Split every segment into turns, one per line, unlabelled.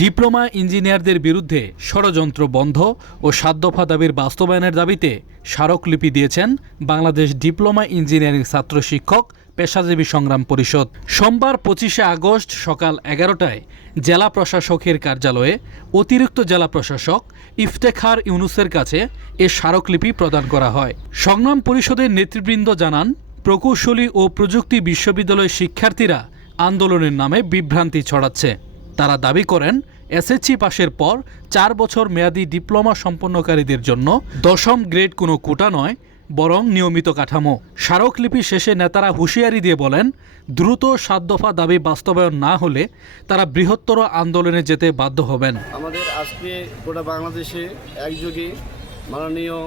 Diploma ইঞ্জিনিয়ারদের বিরুদ্ধে ষড়যন্ত্র বন্ধ ও সাত দাবির বাস্তবায়নের দাবিতে স্মারকলিপি দিয়েছেন বাংলাদেশ ডিপ্লোমা ইঞ্জিনিয়ারিং ছাত্র শিক্ষক পেশাজীবী সংগ্রাম পরিষদ। সোমবার পঁচিশে আগস্ট সকাল এগারোটায় জেলা প্রশাসকের কার্যালয়ে অতিরিক্ত জেলা প্রশাসক ইফতেখার ইউনুসের কাছে এ স্মারকলিপি প্রদান করা হয়। সংগ্রাম পরিষদের নেতৃবৃন্দ জানান, প্রকৌশলী ও প্রযুক্তি বিশ্ববিদ্যালয়ের শিক্ষার্থীরা আন্দোলনের নামে বিভ্রান্তি ছড়াচ্ছে। তারা দাবি করেন এসএসসি পাশের পর চার বছর মেয়াদী ডিপ্লোমা সম্পন্নকারীদের জন্য দশম গ্রেড কোনো কোটা নয়, বরং নিয়মিত কাঠামো। স্মারকলিপি শেষে নেতারা হুঁশিয়ারি দিয়ে বলেন, দ্রুত সাত দফা দাবি বাস্তবায়ন না হলে তারা বৃহত্তর আন্দোলনে যেতে বাধ্য হবেন।
আমাদের আজকে গোটা বাংলাদেশে একযোগে মাননীয়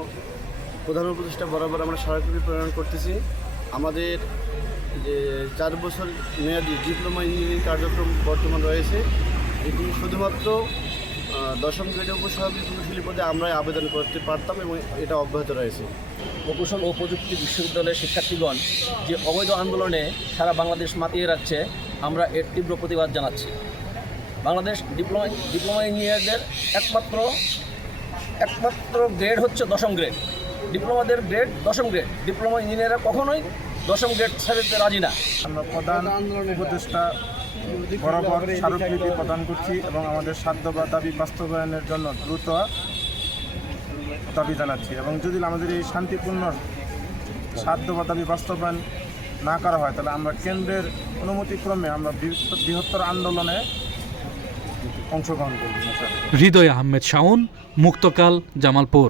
প্রধান উপদেষ্টা বরাবর আমরা স্মারকলিপি প্রণয়ন করতেছি। আমাদের যে চার বছর মেয়াদি ডিপ্লোমা ইঞ্জিনিয়ারিং কার্যক্রম বর্তমান রয়েছে, এটি শুধুমাত্র দশম গ্রেডে উপসভাপতি প্রকৌশলী পদে আমরাই আবেদন করতে পারতাম এবং এটা অব্যাহত রয়েছে।
প্রকৌশল ও প্রযুক্তি বিশ্ববিদ্যালয়ের শিক্ষার্থীগণ, যে অবৈধ আন্দোলনে সারা বাংলাদেশ মাতিয়ে রাখছে, আমরা এর তীব্র প্রতিবাদ জানাচ্ছি। বাংলাদেশ ডিপ্লোমা ডিপ্লোমা ইঞ্জিনিয়ারদের একমাত্র একমাত্র গ্রেড হচ্ছে দশম গ্রেড ডিপ্লোমাদের গ্রেড দশম গ্রেড ডিপ্লোমা ইঞ্জিনিয়াররা কখনোই দশম গ্রেড ছাড়তে রাজি না।
আমরা প্রধান উপদেষ্টা বরাবর স্মারকলিপি প্রদান করছি এবং আমাদের সাধ্য বা দাবি বাস্তবায়নের জন্য দ্রুত দাবি জানাচ্ছি এবং যদি আমাদের এই শান্তিপূর্ণ সাধ্য বা দাবি বাস্তবায়ন না করা হয় তাহলে আমরা কেন্দ্রের অনুমতিক্রমে আমরা বৃহত্তর আন্দোলনে অংশগ্রহণ করব
হৃদয় আহমেদ শাওন মুক্তকাল জামালপুর।